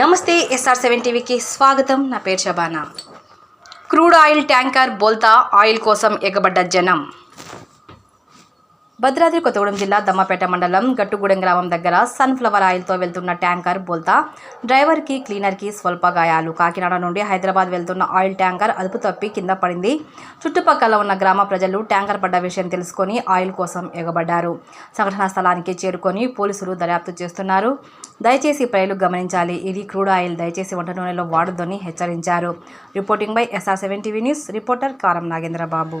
నమస్తే SR seven టీవీకి స్వాగతం. నా పేరు షబానా. క్రూడ్ ఆయిల్ ట్యాంకర్ బోల్తా ఆయిల్ కోసం ఎగబడ్డ జనం. భద్రాద్రి కొత్తగూడెం జిల్లా దమ్మపేట మండలం గట్టుగూడెం గ్రామం దగ్గర సన్ఫ్లవర్ ఆయిల్తో వెళ్తున్న ట్యాంకర్ బోల్తా. డ్రైవర్కి క్లీనర్కి స్వల్ప గాయాలు. కాకినాడ నుండి హైదరాబాద్ వెళ్తున్న ఆయిల్ ట్యాంకర్ అదుపు తప్పి కింద పడింది. చుట్టుపక్కల ఉన్న గ్రామ ప్రజలు ట్యాంకర్ పడ్డ విషయం తెలుసుకొని ఆయిల్ కోసం ఎగబడ్డారు. సంఘటనా స్థలానికి చేరుకొని పోలీసులు దర్యాప్తు చేస్తున్నారు. దయచేసి ప్రజలు గమనించాలి. ఇది క్రూడ్ ఆయిల్. దయచేసి వంట నూనెలో వాడొద్దని హెచ్చరించారు. Reporting by SR seven TV news. Reporter Karam Nagendrababu.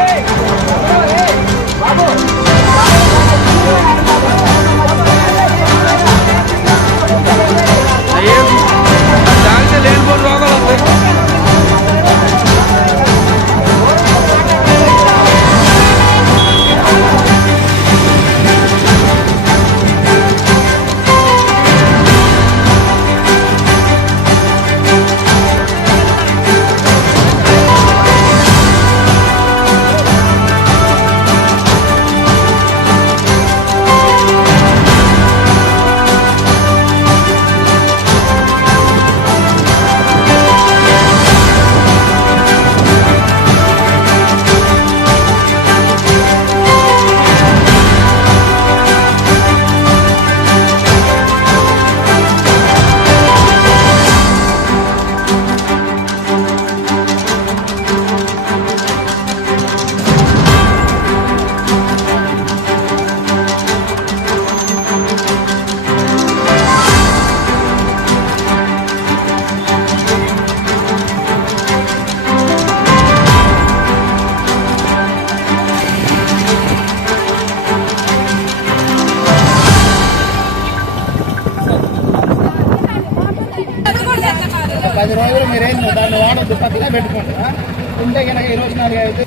పది రోజులు మీరేం దాన్ని వాడద్దు దుప్పట్లే పెట్టుకోండి. ఉంటే కనుక ఈ రోజు నాలుగు అయితే